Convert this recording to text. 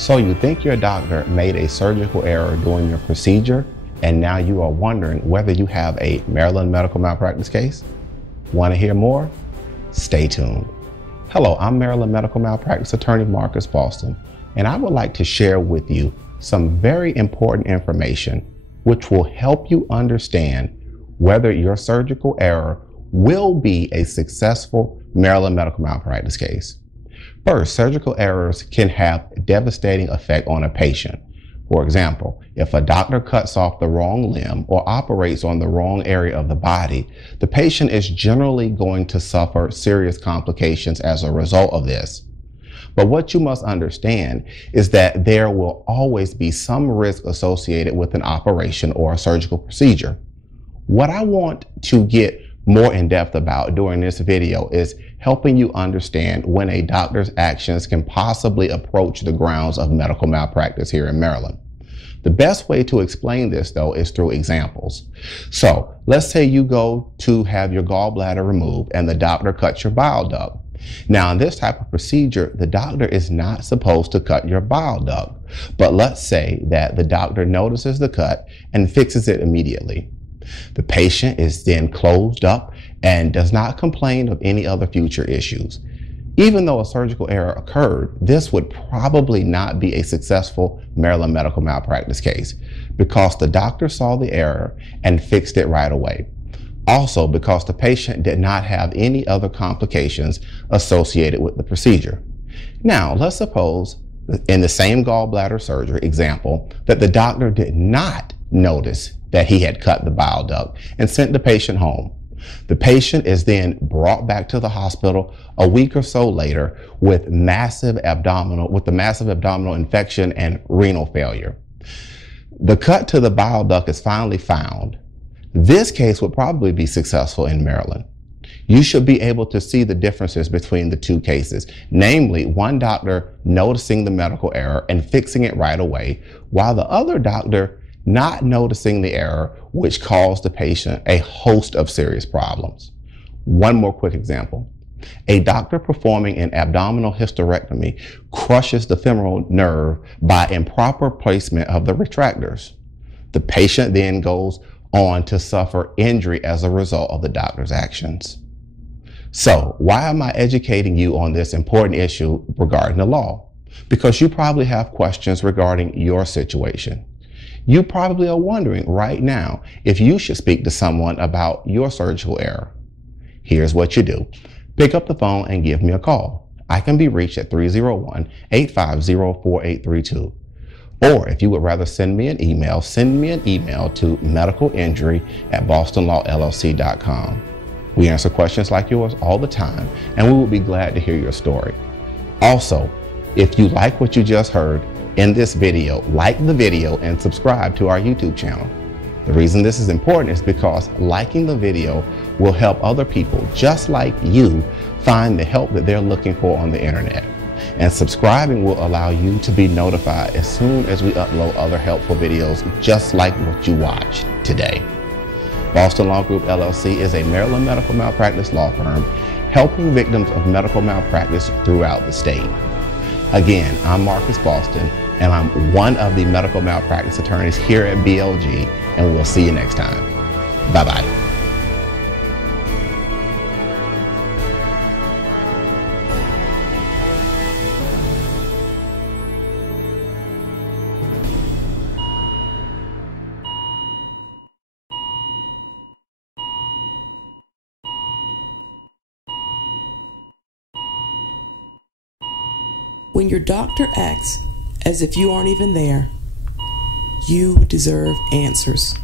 So you think your doctor made a surgical error during your procedure, and now you are wondering whether you have a Maryland medical malpractice case? Want to hear more? Stay tuned. Hello, I'm Maryland medical malpractice attorney Marcus Boston, and I would like to share with you some very important information which will help you understand whether your surgical error will be a successful Maryland medical malpractice case. First, surgical errors can have a devastating effect on a patient. For example, if a doctor cuts off the wrong limb or operates on the wrong area of the body, the patient is generally going to suffer serious complications as a result of this. But what you must understand is that there will always be some risk associated with an operation or a surgical procedure. What I want to get more in depth about during this video is helping you understand when a doctor's actions can possibly approach the grounds of medical malpractice here in Maryland. The best way to explain this, though, is through examples. So let's say you go to have your gallbladder removed and the doctor cuts your bile duct. Now, in this type of procedure, the doctor is not supposed to cut your bile duct, but let's say that the doctor notices the cut and fixes it immediately. The patient is then closed up and does not complain of any other future issues. Even though a surgical error occurred, this would probably not be a successful Maryland medical malpractice case because the doctor saw the error and fixed it right away. Also, because the patient did not have any other complications associated with the procedure. Now, let's suppose in the same gallbladder surgery example that the doctor did not notice that he had cut the bile duct and sent the patient home. The patient is then brought back to the hospital a week or so later with the massive abdominal infection and renal failure. The cut to the bile duct is finally found. This case would probably be successful in Maryland. You should be able to see the differences between the two cases, namely one doctor noticing the medical error and fixing it right away, while the other doctor not noticing the error, which caused the patient a host of serious problems. One more quick example. A doctor performing an abdominal hysterectomy crushes the femoral nerve by improper placement of the retractors. The patient then goes on to suffer injury as a result of the doctor's actions. So why am I educating you on this important issue regarding the law? Because you probably have questions regarding your situation. You probably are wondering right now if you should speak to someone about your surgical error. Here's what you do. Pick up the phone and give me a call. I can be reached at 301-850-4832. Or if you would rather send me an email to medicalinjury@bostonlawllc.com. We answer questions like yours all the time, and we will be glad to hear your story. Also, if you like what you just heard in this video, like the video and subscribe to our YouTube channel. The reason this is important is because liking the video will help other people just like you find the help that they're looking for on the internet. And subscribing will allow you to be notified as soon as we upload other helpful videos just like what you watched today. Boston Law Group LLC is a Maryland medical malpractice law firm helping victims of medical malpractice throughout the state. Again, I'm Marcus Boston, and I'm one of the medical malpractice attorneys here at BLG, and we'll see you next time. Bye-bye. When your doctor acts as if you aren't even there, you deserve answers.